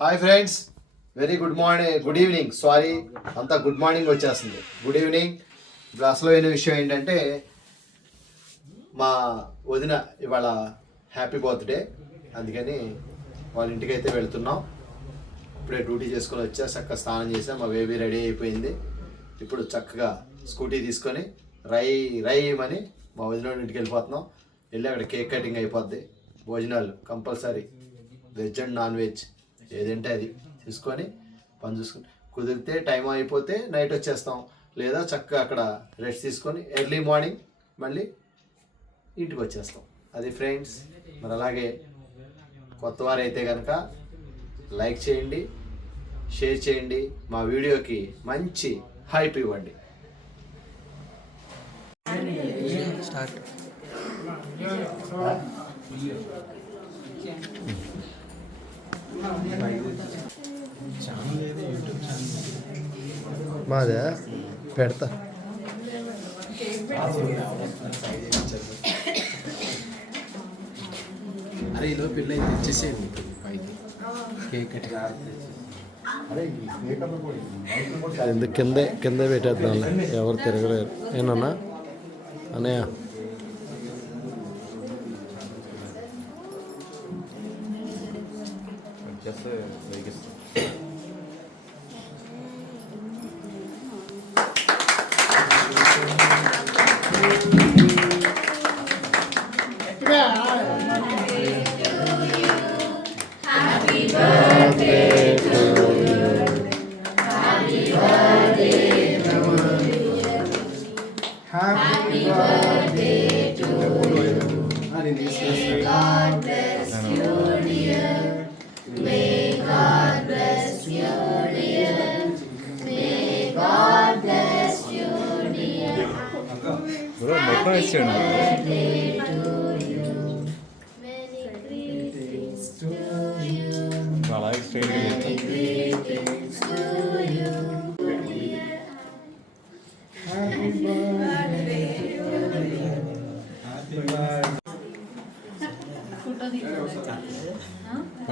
Hi friends very good morning good evening sorry అంతా good morning వచ్చేస్తుంది. Good evening ఇప్పుడు అసలు అయిన విషయం ఏంటంటే మా వదిన ఇవాళ హ్యాపీ బర్త్డే అందుకని వాళ్ళ ఇంటికి అయితే వెళ్తున్నాం. ఇప్పుడే డ్యూటీ చేసుకొని వచ్చా చక్కగా స్నానం చేసాం మా బేబీ రెడీ అయిపోయింది. ఇప్పుడు చక్కగా స్కూటీ తీసుకొని రై రైమని మా వదిన ఇంటికి వెళ్ళిపోతున్నాం. వెళ్ళి అక్కడ కేక్ కటింగ్ అయిపోద్ది. భోజనాలు compulsory. Veg and non veg ఏదంటే అది? తీసుకొని పని చూసుకొని కుదిరితే టైం అయిపోతే నైట్ వచ్చేస్తాం. లేదా చక్కగా అక్కడ రెస్ట్ తీసుకొని ఎర్లీ మార్నింగ్ మళ్ళీ ఇంటికి వచ్చేస్తాం. అది ఫ్రెండ్స్ మరి అలాగే కొత్త వారు అయితే కనుక లైక్ చేయండి షేర్ చేయండి. మా వీడియోకి మంచి హైప్ ఇవ్వండి. మాదే? పెడతా. అరే ఈలో పిల్ల పైకి. కేక్ కట్టి ఎందుకు కిందే కిందే పెట్టేద్దాం ఎవరు తిరగలేరు. ఏనన్నా? May God bless you. May God bless you. May God bless you. Happy birthday to you. Many greetings to you.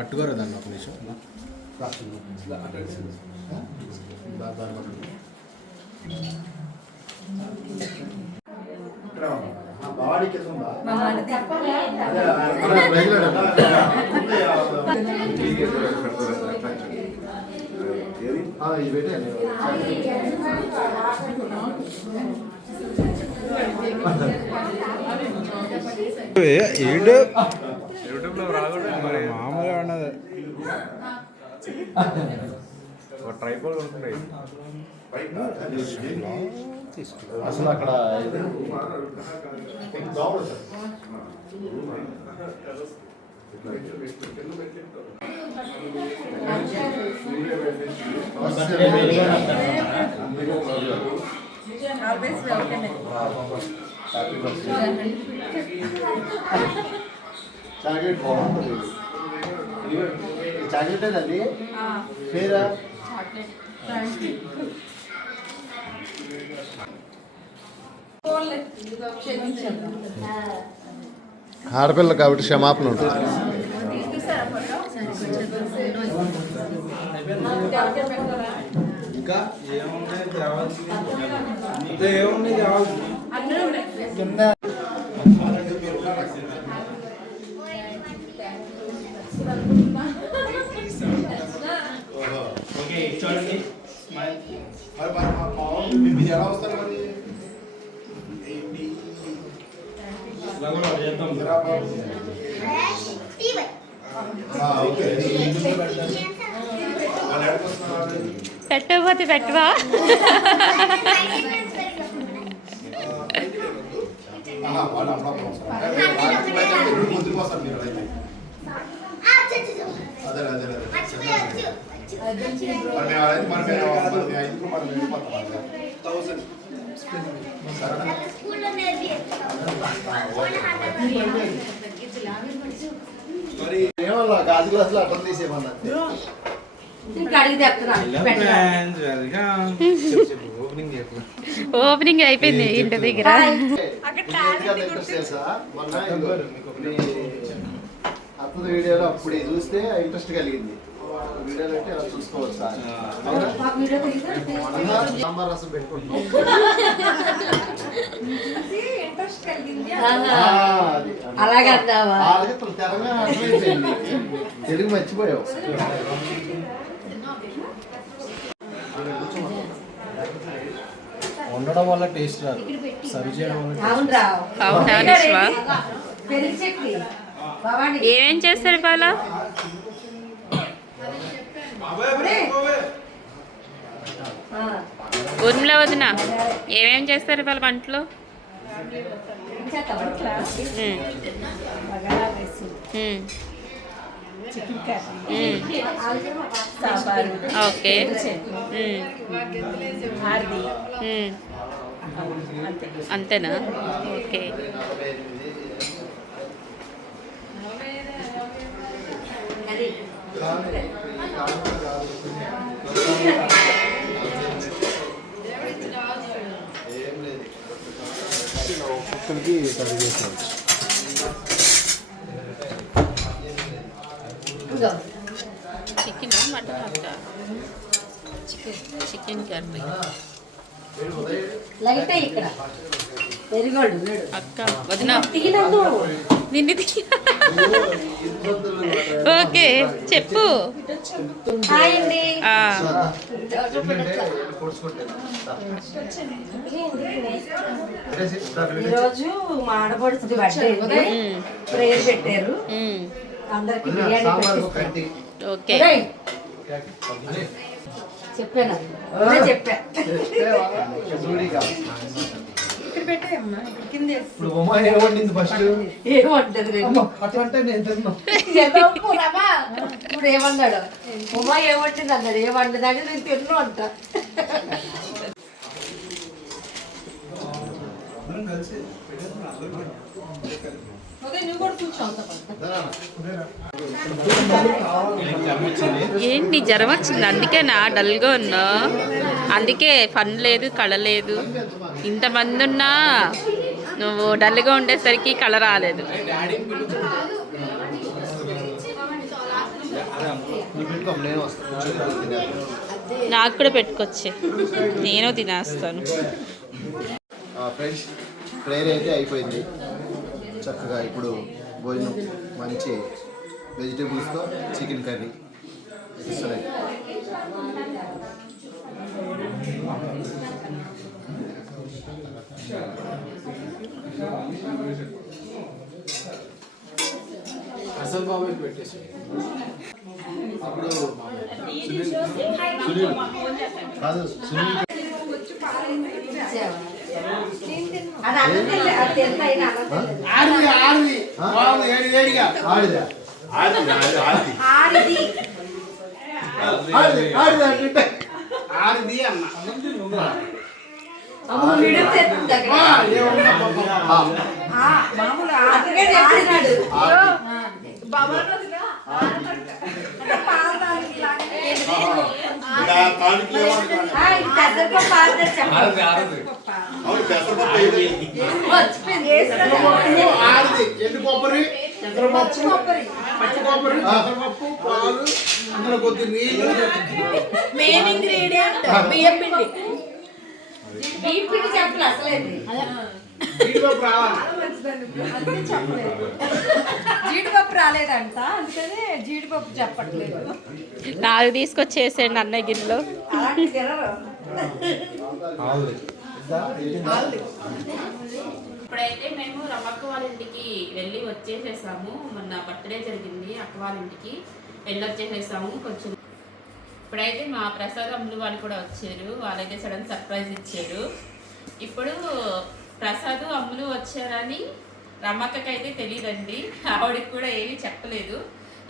పట్టుకోరా దాన్ని ఒక నిమిషం. బాడీ యూట్యూబ్లో రాకూడదు మరి. మామూలుగా ఉన్నది ఒక ట్రైపోల్ కొనుక్కుంటాయి అసలు అక్కడ. హ్యాపీ బర్త్డే చాక్లెట్ బాగుంటుంది. ఇది చాక్లెట్. అండి పేరా ఆడపిల్ల కాబట్టి క్షమాపణ ఉంటుంది. ఇంకా ఏముంది? తేవాల్సింది ఇంకా ఏముంది? తేవాల్సింది ఓకే చూడండి మరి మరి మా మామూలు మీరు ఎలా వస్తారు మరి పెట్టవా వాళ్ళు అప్పుడు వస్తారు. పొద్దుకు వస్తారు మీరు అయితే. అదే అదే అదే మరి మేము అయితే మరి మేము మరి మేము ఐదుగురు మరి మేము వెళ్ళిపోతాం సరేనా మరి ఏమన్నా గాజు గ్లాసులు అర్థం తీసేయమన్నా ఓపెనింగ్ చెప్పు ఓపెనింగ్ అయిపోయింది ఇంటి దగ్గర. అత్తది వీడియోలో అప్పుడు చూస్తే ఇంట్రెస్ట్ కలిగింది. వీడియోలో అంటే అలా చూసుకోవచ్చు సార్ అవునా? అన్నా, సాంబార్ రసం పెట్టుకుంటున్నాం ఆ, అది. అలాగంటావా? అలాగే తెలంగాణ తెలుగు మర్చిపోయావు వండడం వల్ల టేస్ట్ రాదు సర్వ్ చేయడం వల్ల ఏమేం చేస్తారు ఇవాళ ఊర్మిళ వదిన ఏమేం చేస్తారు ఇవాళ వంటలో? ఓకే. అంతేనా? ఓకే. అది. ఏం లేదు చేసుకోవచ్చు chicken mutton chicken chicken curry light ఇక్కడ. అక్క వదిన. నిన్ను ఓకే చెప్పు. హాయ్ అండి. ఆ, ఈరోజు మా ఆడపడుతుంది బర్త్డే ప్రేయర్ పెట్టారు. అందరికి బిర్యానీ ఓకే. చెప్పాను. అదే చెప్పా. జూడీగా ఇప్పుడు ఏమన్నాడు ఉమా ఏమంటుంది అన్నాడు. ఏమంటుంది నేను తిన్ను అంట. ఏంటి జ్వరం వచ్చింది? అందుకేనా? డల్గా ఉన్నా? అందుకే ఫన్ లేదు కళ లేదు. ఇంతమంది ఉన్నా నువ్వు డల్గా ఉండేసరికి కళ రాలేదు. నాకు కూడా పెట్టుకొచ్చే. నేను తినేస్తాను. ఫ్రెండ్స్ ప్రేయర్ అయితే అయిపోయింది. చక్కగా ఇప్పుడు భోజనం మంచి వెజిటేబుల్స్తో చికెన్ కర్రీ ఇస్తున్నాయి. అసలు బాబు పెట్టేసి. అప్పుడు సునీల్ సునీల్. కాదు సునీల్ అది అన్నది అది తిన్న అయినా అన్నది ఆడిది ఆడిది ఆ? బాగుంది ఏడి ఏడిగా ఆడిదా అన్న తెస్తుంది అక్కడ ఎండు కొబ్బరి? పెసరపప్పు పచ్చి కొబ్బరి పెసరపప్పు పాలు అందులో కొద్ది నీళ్ళు. మెయిన్ ఇంగ్రీడియంట్ బియ్యం పిండి. బియ్యం పిండి చెప్పలే అసలేదు జీడిపప్పు రావాలి? జీడిపప్పు రాలేదంట అందుకనే జీడిపప్పు చెప్పట్లేదు. నాకు తీసుకొచ్చేసేయండి అన్నయ్య గిన్నెలో. ఇప్పుడైతే మేము రమక్క వాళ్ళ ఇంటికి వెళ్ళి వచ్చేసేసాము. మొన్న బర్త్డే జరిగింది అక్క వాళ్ళ ఇంటికి వెళ్ళి వచ్చేసేసాము కొంచెం. ఇప్పుడైతే మా ప్రసాద్ అమ్ములు వాళ్ళు కూడా వచ్చారు. వాళ్ళైతే సడన్ సర్ప్రైజ్ ఇచ్చారు. ఇప్పుడు ప్రసాద్ అమ్ములు వచ్చారని రమ్మక్కకి అయితే తెలియదండి ఆవిడకి కూడా ఏమీ చెప్పలేదు.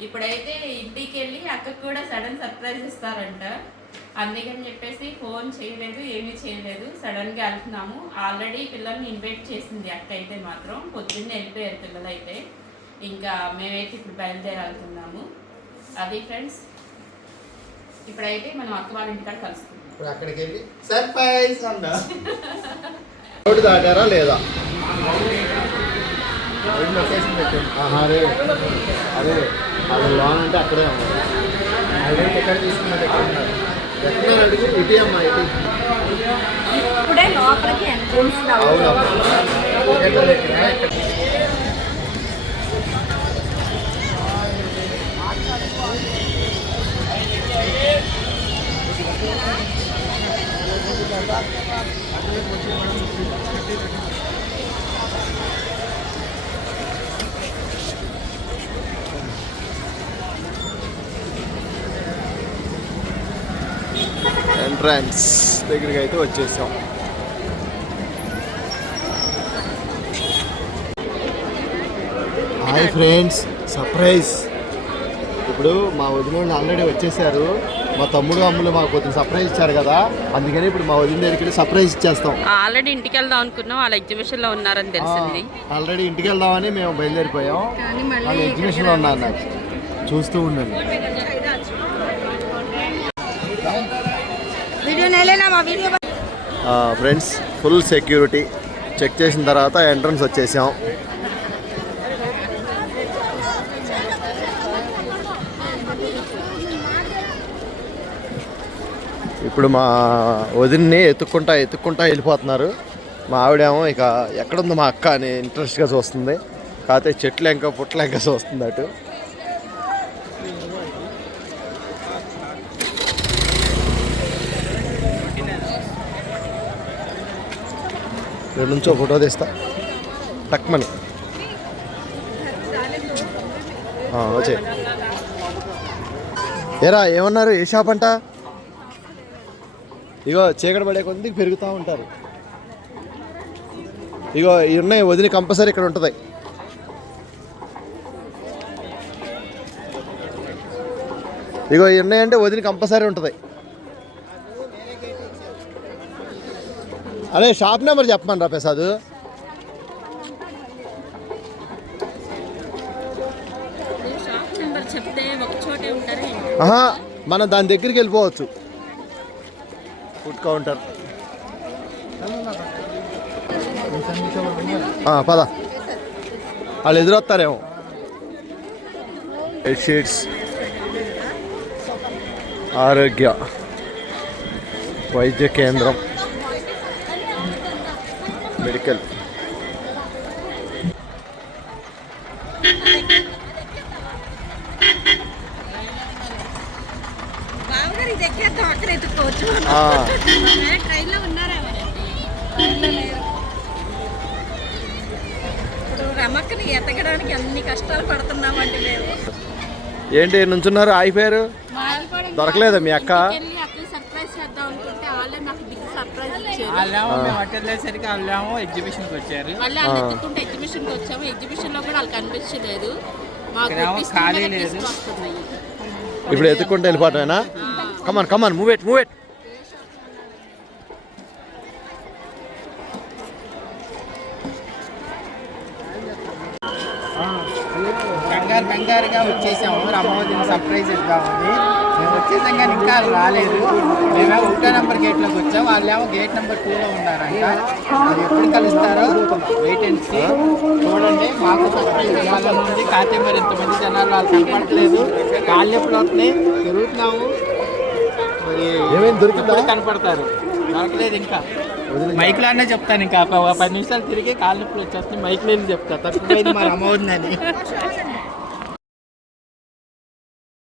ఇప్పుడైతే ఇంటికి వెళ్ళి అక్కకు కూడా సడన్ సర్ప్రైజ్ ఇస్తారంట. అందుకని చెప్పేసి ఫోన్ చేయలేదు ఏమీ చేయలేదు. సడన్గా వెళ్తున్నాము. ఆల్రెడీ పిల్లల్ని ఇన్వైట్ చేసింది అక్క అయితే మాత్రం. పొద్దున్నే వెళ్ళిపోయారు పిల్లలు అయితే ఇంకా మేమైతే ఇప్పుడు బయలుదేరి వెళ్తున్నాము అది ఫ్రెండ్స్. ఇప్పుడైతే మనం అక్క వాళ్ళ ఇంటికాడ కలుసుకుందాం. ఇప్పుడు అక్కడికి వెళ్ళి సర్ప్రైజ్ అంట రోడ్డు దాటారా లేదా? అరే అరే అది. లోన్ అంటే అక్కడే అదే ఎక్కడ ఎక్కడ ఉన్నారు ఎక్కడ అడుగు ఇటీ అమ్మా ఇటీ. ఇప్పుడే లోపలికి ఎంట్రన్స్ ఎంట్రన్స్ దగ్గరికి అయితే వచ్చేసాం. హాయ్ ఫ్రెండ్స్ సర్ప్రైజ్ ఇప్పుడు మా వదిన ఆల్రెడీ వచ్చేసారు. మా తమ్ముడు అమ్ములు మాకు కొద్దిగా సర్ప్రైజ్ ఇచ్చారు కదా. అందుకని ఇప్పుడు మా వదిన దగ్గరికి సర్ప్రైజ్ ఇచ్చేస్తాం. ఆల్రెడీ ఇంటికి వెళ్దాం అనుకున్నాం. వాళ్ళ ఎగ్జిబిషన్లో ఉన్నారని తెలిసింది. ఆల్రెడీ ఇంటికి వెళ్దామని మేము బయలుదేరిపోయాం. వాళ్ళు ఎగ్జిబిషన్లో ఉన్నారు నాకు. చూస్తూ ఉండండి. వీడియో నేలేనా మా video? Friends full security check చేసిన తర్వాత ఎంట్రన్స్ వచ్చేసాం. ఇప్పుడు మా వదిన్ని ఎత్తుక్కుంటా ఎత్తుక్కుంటా వెళ్ళిపోతున్నారు. మా ఆవిడేమో ఇక ఎక్కడుంది మా అక్క అని ఇంట్రెస్ట్గా చూస్తుంది. కాకపోతే చెట్లు ఇంకా పుట్ల ఇంకా చూస్తుంది అటు. రెండు నుంచో ఫోటో తీస్తా. టక్మని వచ్చే. ఏరా ఏమన్నారు? ఏ షాప్ అంట? ఇగో చీకటి పడే కొద్ది పెరుగుతూ ఉంటారు. ఇగో ఉన్నాయి వదిలి కంపల్సరీ ఇక్కడ ఉంటుంది. ఇగో ఉన్నాయంటే వదిలి కంపల్సరీ ఉంటుంది. అదే షాప్ నెంబర్ చెప్పమని ప్రసాద్? మనం దాని దగ్గరికి వెళ్ళిపోవచ్చు. Food counter. పద. వాళ్ళు ఎదురొస్తారేమో. బెడ్షీట్స్ ఆరోగ్య. వైద్య కేంద్రం. మెడికల్ బావగారు ఇది ట్రైన్లో ఉన్నారా రమక్కని ఎతకడానికి అన్ని కష్టాలు పడుతున్నామండి మేము. ఏంటి నుంచున్నారు ఆగిపోయారు దొరకలేదా మీ అక్క? వెళ్ళేసరికి వాళ్ళేమో ఎగ్జిబిషన్కి వచ్చారు. మళ్ళీ ఎగ్జిబిషన్కి వచ్చాము. ఎగ్జిబిషన్లో కూడా వాళ్ళు కనిపించలేదు. మాకు ఖాళీ లేదు. ఇప్పుడు ఎత్తుకుంటే వెళ్ళిపోవటమేనా Come on, come on, move it, move it. కంగారు కంగారుగా వచ్చేసాము. రమ్మవదిని సర్ప్రైజ్ ఇద్దామని మేము వచ్చేసాం కానీ ఇంకా రాలేదు. మేమేమో ఒకటో నెంబర్ గేట్లోకి వచ్చాం. వాళ్ళేమో గేట్ నెంబర్ టూలో ఉన్నారంట. అది ఎప్పుడు కలుస్తారో వెయిట్ అండ్ సీ చూడండి మాకు సర్ప్రైజ్ ఇవ్వాలని ఉంది. కాకపోతే మరి ఇంతమంది జనాలు వాళ్ళు కనపడట్లేదు. వాళ్ళు ఎప్పుడు వస్తున్నాయి? తిరుగుతున్నాము. ఏమైంది? దొరికిందా? కనపడతారు? దొరకలేదు ఇంకా. మైక్లో అనే చెప్తాను ఇంకా. పది నిమిషాలు తిరిగి కాళ్ళు నొప్పులు వచ్చేస్తుంది మైక్లో చెప్తా తప్పిపోయింది మరి అమ్మవుతుందని